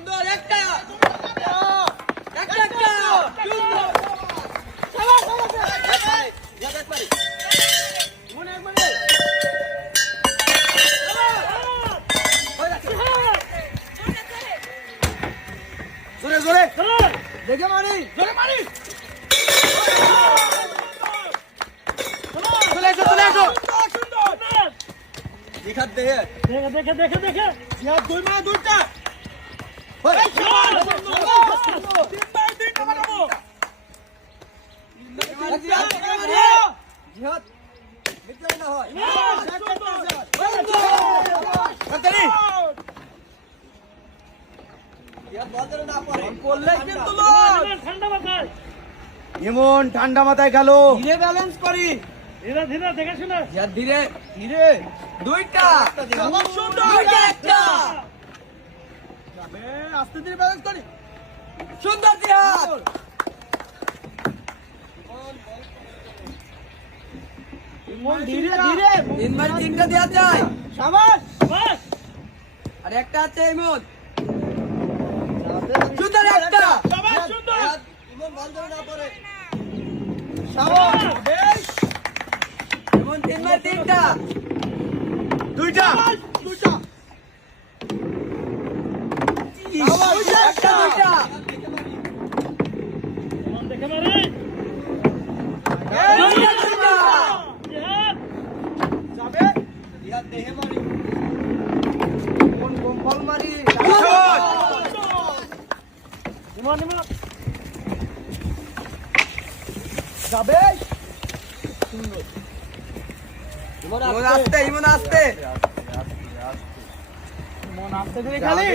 সুন্দর একটা একটা একটা সুন্দর শাবাশ শাবাশ জিহাদ একবারে মনে একবারে জোরে জোরে দেখে মারি জোরে মারি চলে এসো সুন্দর জিহাদ দেখে জিহাদ দুই মা দুইটা ওই তিনটা মারবো জিহাদ মিটবে না হয় করতেনি জিহাদ বল ধরে না পড়ে বললে কিন্তু ঠান্ডা মাথায় এমন ঠান্ডা মাথায় গেল ধীরে ব্যালেন্স করি ধীরে ধীরে দেখে শুনে জিহাদ ধীরে ধীরে দুইটা দুইটা একটা যাবে আস্তে ধীরে ব্যালেন্স করি সুন্দর জিহাদ ধীরে ধীরে তিনবার তিনটা দেওয়া যায় শাবাশ বাস আর একটা আছে ইমন সুন্দর একটা শাবাশ সুন্দর ইমন বল ধরে না পড়ে শাবাশ বেশ ইমন তিনবার তিনটা দুইটা দুইটা একটা দুইটা মন দেখে মারে দুইটা দুইটা জিহাদ যাবে জিহাদ দেহে মারি কোন বল মারি ইমন ইমন যাবে ইমন আস্তে ইমন আস্তে মন আসতে ধীরে খালি